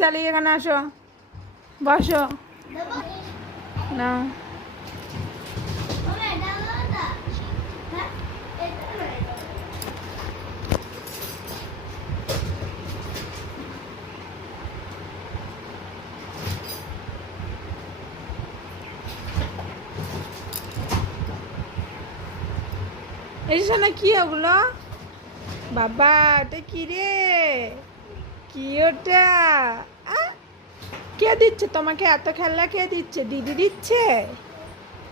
চালিয়ে এখানে আসো। বসো। না। এই শোনা কি ওগুলো বাবা এটা কি রে? কি ওটা? কে দিচ্ছে? তোমাকে এত খেলনা কে দিচ্ছে? দিদি দিচ্ছে?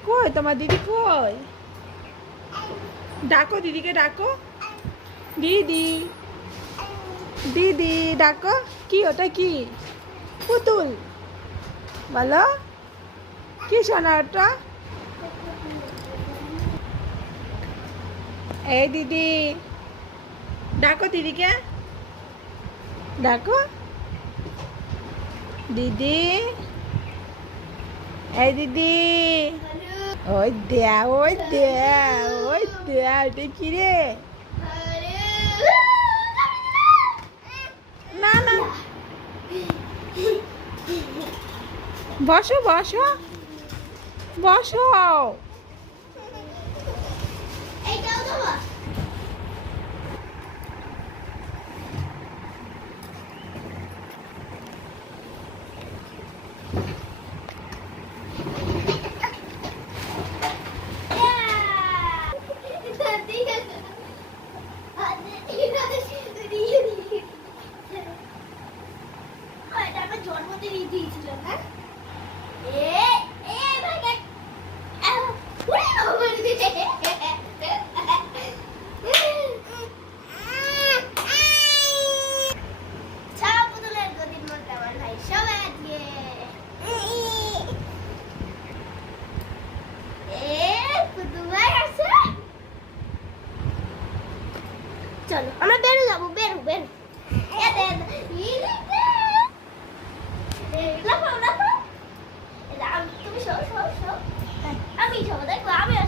কই? তোমার দিদি কই? ডাকো, দিদিকে ডাকো। দিদি। দিদি, ডাকো। কি ওটা কি? পুতুল। বলো। কি শোনা ওটা? এই দিদি। ডাকো দিদিকে। ডাকো দিদি। এই দিদি। ওই দেয়া ওই দেয়া ওই দেয়া এটা কি রে? না না। বসো বসো। বসো। চলো আমরা বেরো যাব বেরো বেরো। Bình.